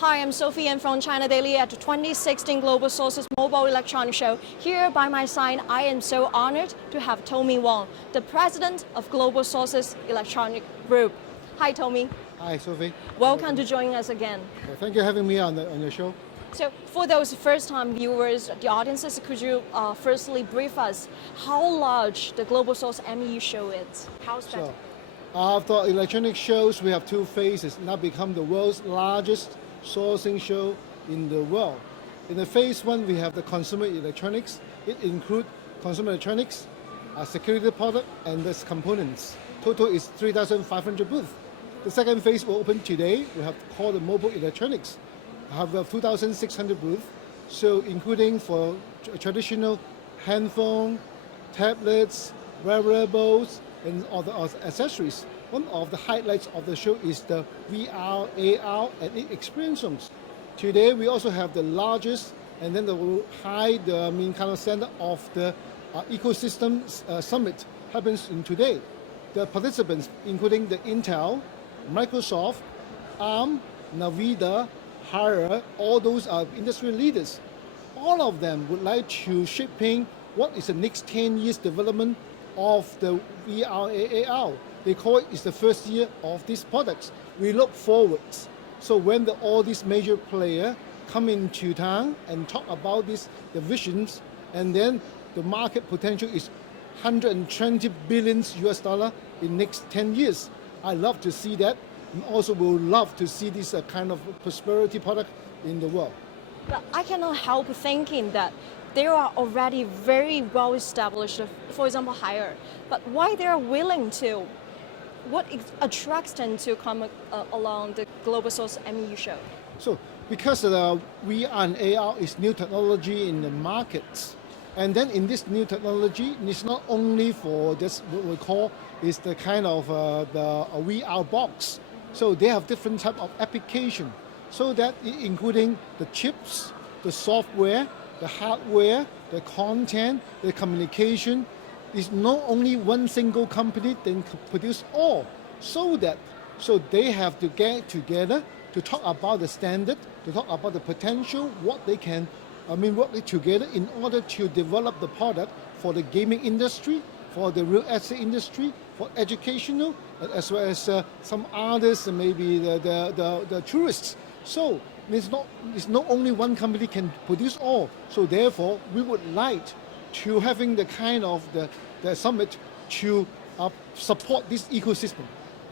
Hi, I'm Sophie and from China Daily at the 2016 Global Sources Mobile Electronics Show. Here by my side, I am so honored to have Tommy Wong, the president of Global Sources Electronic Group. Hi, Tommy. Hi, Sophie. Welcome to join us again. Thank you for having me on your show. So for those first-time viewers, the audiences, could you firstly brief us how large the Global Source MEU show is? How special? After electronic shows, we have two phases. Now become the world's largest sourcing show in the world. In the phase one, we have the consumer electronics. It includes consumer electronics, security product, and its components. Total is 3,500 booths. The second phase will open today. We have called the mobile electronics. I have 2,600 booths, so including for traditional handphone, tablets, wearables, and other accessories. One of the highlights of the show is the VR, AR, and experience zones. Today we also have the largest and then the center of the ecosystem summit happens in today. The participants, including the Intel, Microsoft, ARM, Nvidia, Hire, all those are industry leaders. All of them would like to shaping what is the next 10 years development of the VR, AR. They call it is the first year of these products. We look forward. So when all these major players come into town and talk about the visions, and then the market potential is 120 billion US dollar in next 10 years. I love to see that, and also will love to see this kind of prosperity product in the world. But I cannot help thinking that they are already very well established, for example, Hire. But why they are willing to? What attracts them to come along the Global Source MEU show? So because VR and AR is new technology in the markets, and then in this new technology, it's not only for this what we call is the kind of the VR box. So they have different type of application. So that including the chips, the software, the hardware, the content, the communication. Is not only one single company that can produce all. So they have to get together to talk about the standard, to talk about the potential, what they can, work together in order to develop the product for the gaming industry, for the real estate industry, for educational, as well as some others, maybe the tourists. So it's not only one company can produce all. So therefore, we would like to having the kind of the summit to support this ecosystem.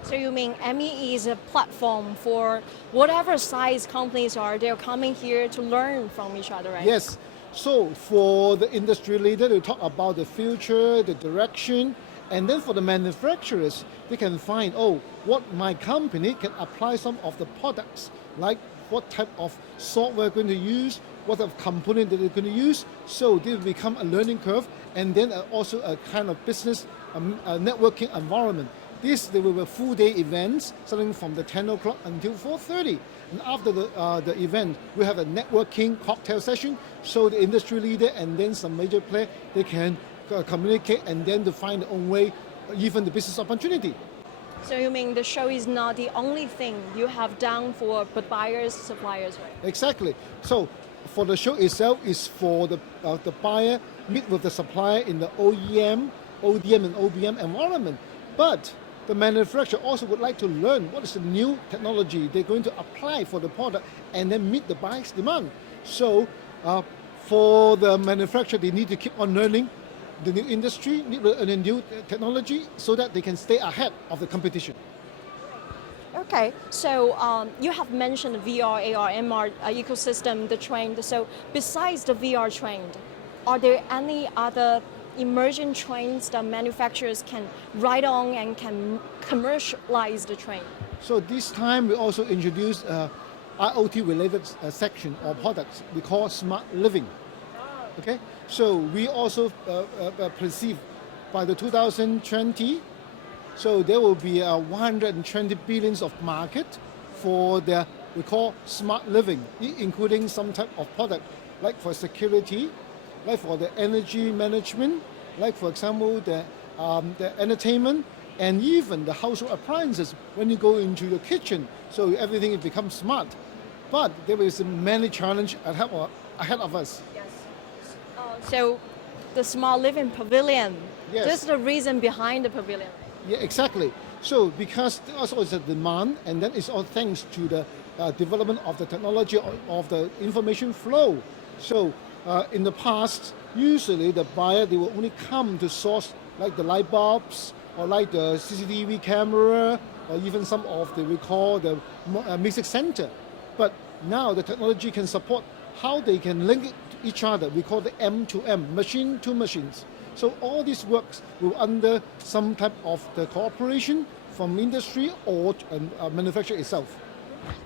So you mean MEE is a platform for whatever size companies are, they're coming here to learn from each other, right? Yes. So for the industry leader to talk about the future, the direction, and then for the manufacturers, they can find, what my company can apply some of the products, like what type of software going to use, what type of component that they're going to use. So they will become a learning curve, and then also a kind of business networking environment. There will be full day events starting from the 10 o'clock until 4:30. And after the event, we have a networking cocktail session. So the industry leader and then some major player, they can communicate and then to find their own way, even the business opportunity. So you mean the show is not the only thing you have done for buyers, suppliers, right? Exactly. So for the show itself is for the buyer meet with the supplier in the OEM, ODM, and OBM environment. But the manufacturer also would like to learn what is the new technology they're going to apply for the product and then meet the buyer's demand. So for the manufacturer, they need to keep on learning the new industry, need to learn new technology so that they can stay ahead of the competition. Okay, so you have mentioned VR, AR, MR ecosystem, the trend. So besides the VR trend, are there any other emerging trends that manufacturers can ride on and can commercialize the trend? So this time we also introduced IoT related section or products we call smart living. Okay, so we also perceive by the 2020, so there will be 120 billions of market for we call smart living, including some type of product like for security, like for the energy management, like for example the entertainment, and even the household appliances when you go into the kitchen. So everything becomes smart. but there is many challenges ahead of us. Yes. So the smart living pavilion. Yes. This is the reason behind the pavilion. Yeah, exactly. So because there also is a demand, and then it's all thanks to the development of the technology of the information flow. So in the past, usually the buyer, they will only come to source like the light bulbs or like the CCTV camera or even some of the we call the music center. But now the technology can support how they can link it to each other. We call the M2M, machine to machines. So all this works will under some type of the cooperation from industry or manufacturer itself.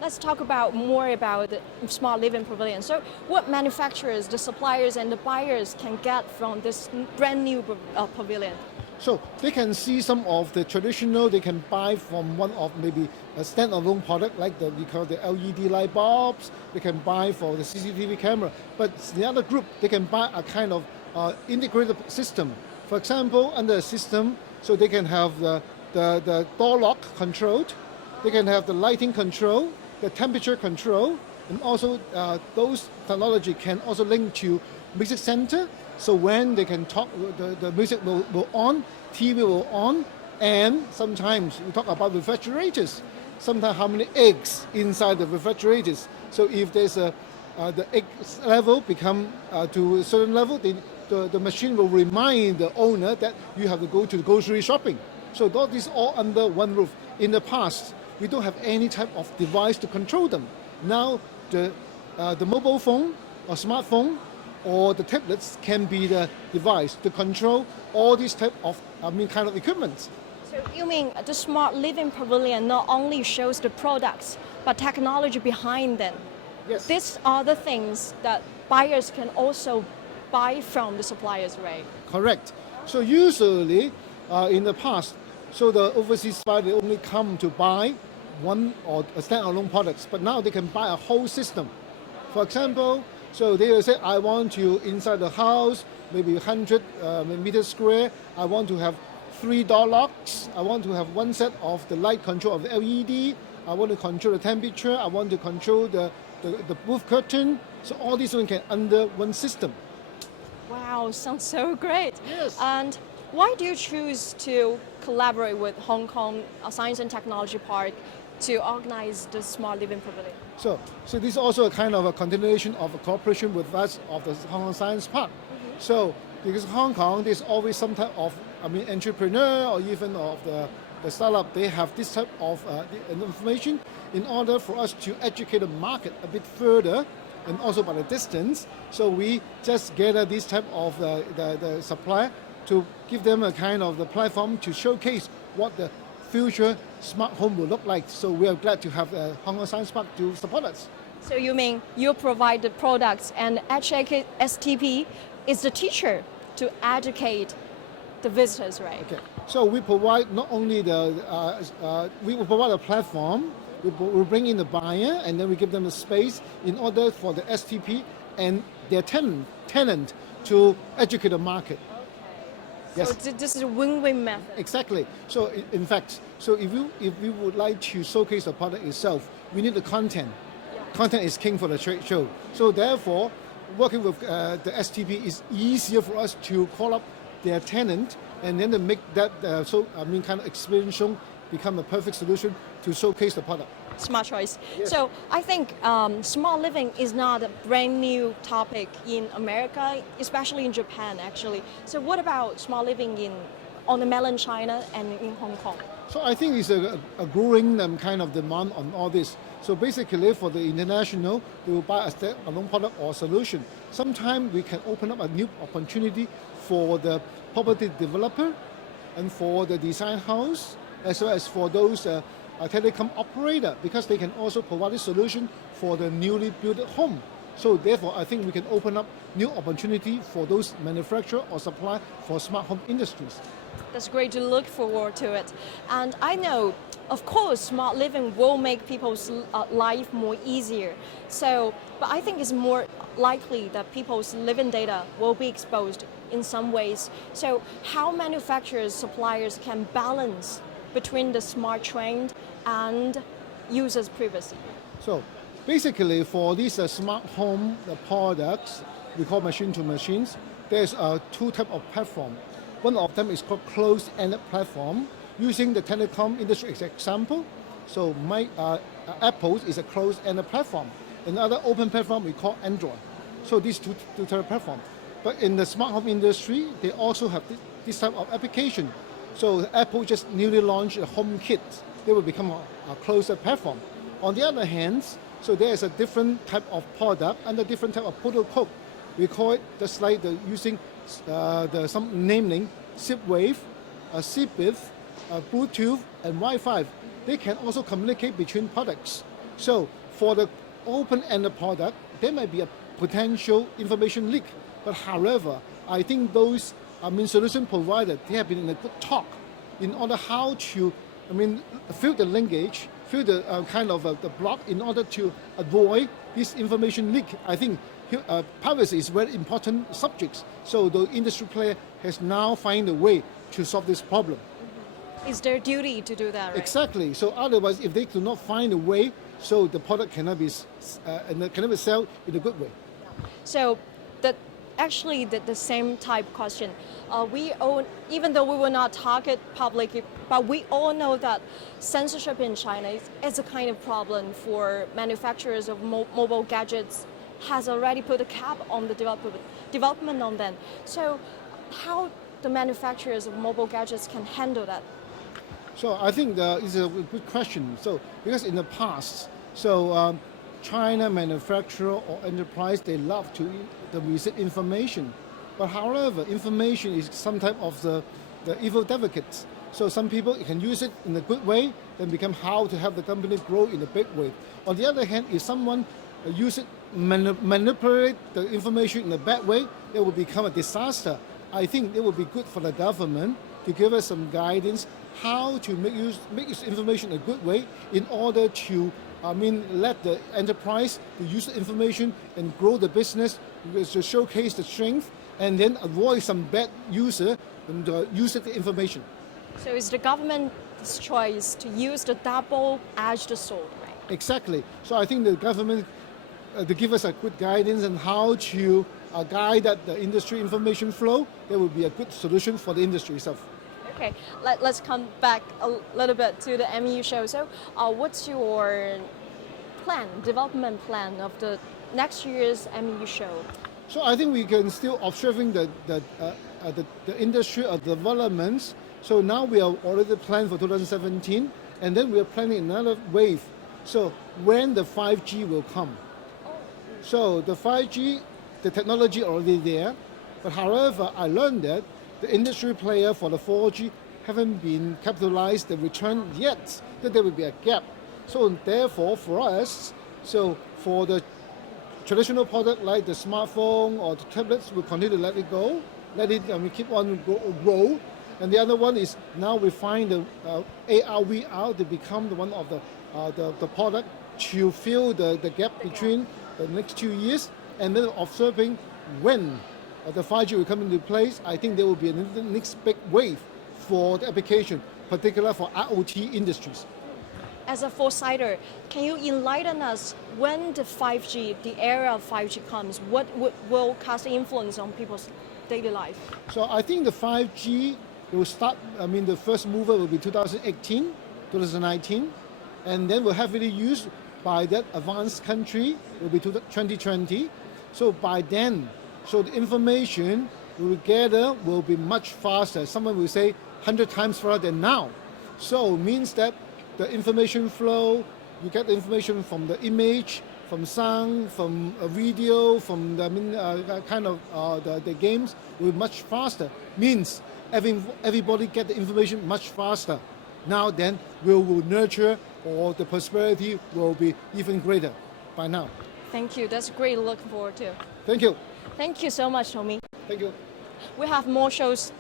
Let's talk about more about the smart living pavilion. So what manufacturers, the suppliers and the buyers can get from this brand new pavilion? So they can see some of the traditional, they can buy from one of maybe a standalone product like we call the LED light bulbs, they can buy for the CCTV camera. But the other group, they can buy a kind of integrated system. For example, under a system, so they can have the door lock controlled, they can have the lighting control, the temperature control, and also those technology can also link to music center. So when they can talk, the music will on, TV will on, and sometimes we talk about refrigerators. Sometimes how many eggs inside the refrigerators. So if there's the egg level become to a certain level, the machine will remind the owner that you have to go to the grocery shopping. So that is all under one roof. In the past, we don't have any type of device to control them. Now the mobile phone or smartphone or the tablets can be the device to control all these type of kind of equipment. So you mean the smart living pavilion not only shows the products but technology behind them? Yes. These are the things that buyers can also buy from the suppliers, right? Correct. So usually in the past, so the overseas buyer, they only come to buy one or a standalone products, but now they can buy a whole system. For example, so they will say, I want to inside the house, maybe 100 meters square, I want to have 3 door locks, I want to have one set of the light control of the LED, I want to control the temperature, I want to control the roof curtain. So all these things can under one system. Wow, sounds so great. Yes. And why do you choose to collaborate with Hong Kong Science and Technology Park to organize the Smart Living Pavilion? So this is also a kind of a continuation of a cooperation with us of the Hong Kong Science Park. Mm-hmm. So because Hong Kong, there's always some type of entrepreneur or even of the startup, they have this type of information in order for us to educate the market a bit further and also by the distance. So we just gather this type of the supplier to give them a kind of the platform to showcase what the future smart home will look like. So we are glad to have Hong Kong Science Park to support us. So you mean you provide the products and HKSTP is the teacher to educate the visitors, right? Okay. So we provide not only we will provide a platform, we bring in the buyer and then we give them the space in order for the STP and their tenant to educate the market. Yes. So this is a win-win method. Exactly. So in fact, so if we would like to showcase the product itself, we need the content. Yeah. Content is king for the trade show. So therefore, working with the STP is easier for us to call up their tenant and then to make that kind of experiential become a perfect solution to showcase the product. Smart choice. Yes. So I think smart living is not a brand new topic in America, especially in Japan actually. So what about smart living on the mainland China and in Hong Kong? So I think it's a growing kind of demand on all this. So basically for the international, they will buy a standalone product or solution. Sometimes we can open up a new opportunity for the property developer and for the design house, as well as for those telecom operator, because they can also provide a solution for the newly built home. So therefore, I think we can open up new opportunity for those manufacturer or supply for smart home industries. That's great to look forward to it. And I know, of course, smart living will make people's life more easier. So, but I think it's more likely that people's living data will be exposed in some ways. So how manufacturers, suppliers can balance between the smart trend and users' privacy? So Basically, for these smart home products, we call machine to machines, there's two types of platform. One of them is called closed-ended platform, using the telecom industry as example. So Apple is a closed-ended platform. Another open platform we call Android. So these two types of platform. But in the smart home industry, they also have this type of application. So Apple just newly launched a HomeKit. They will become a closed platform. On the other hand, so there is a different type of product and a different type of protocol. We call it just like using some naming, Zipwave, Zigbee, Bluetooth, and Wi-Fi. They can also communicate between products. So for the open-ended product, there might be a potential information leak. But however, I think those solution providers, they have been in a good talk in order how to, fill the linkage, fill the the block in order to avoid this information leak. I think privacy is very important subject. So the industry player has now find a way to solve this problem. It's their duty to do that, right? Exactly. So otherwise, if they do not find a way, so the product cannot be sold in a good way. So actually the same type question. We all, even though we will not talk it publicly, but we all know that censorship in China is a kind of problem for manufacturers of mobile gadgets, has already put a cap on the development on them. So how the manufacturers of mobile gadgets can handle that? So I think it's a good question. So because in the past, China manufacturer or enterprise, they love to receive information. But however, information is some type of the evil delicate. So some people can use it in a good way, then become how to have the company grow in a big way. On the other hand, if someone use it, manipulate the information in a bad way, it will become a disaster. I think it will be good for the government to give us some guidance how to make use information in a good way in order to let the enterprise to use the information and grow the business to showcase the strength and then avoid some bad user and use the information. So it's the government's choice to use the double-edged sword, right? Exactly. So I think the government to give us a good guidance on how to guide that the industry information flow, that would be a good solution for the industry itself. Okay, let's come back a little bit to the MEU show. So what's your development plan of the next year's MEU show? So I think we can still observing the industry of developments. So now we are already planned for 2017, and then we are planning another wave. So when the 5G will come. So the 5G, the technology already there, but however, I learned that the industry player for the 4G haven't been capitalized the return yet, that there will be a gap. So therefore, for us, so for the traditional product like the smartphone or the tablets, we continue to let it go, we keep on grow. And the other one is now we find the AR, VR to become the one of the product to fill the gap between the next 2 years, and then observing when the 5G will come into place. I think there will be a next big wave for the application, particularly for IoT industries. As a foresighter, can you enlighten us when the 5G, the era of 5G comes, what will cast influence on people's daily life? So I think the 5G will start, the first mover will be 2018, 2019, and then will heavily used by that advanced country will be 2020. So by then, so the information we will gather will be much faster. Someone will say 100 times faster than now. So it means that the information flow, you get the information from the image, from sound, from a video, from the the games will be much faster. Means everybody get the information much faster. Now then, we will nurture, or the prosperity will be even greater by now. Thank you. That's great. Looking forward to. Thank you. Thank you so much, Tommy. Thank you. We have more shows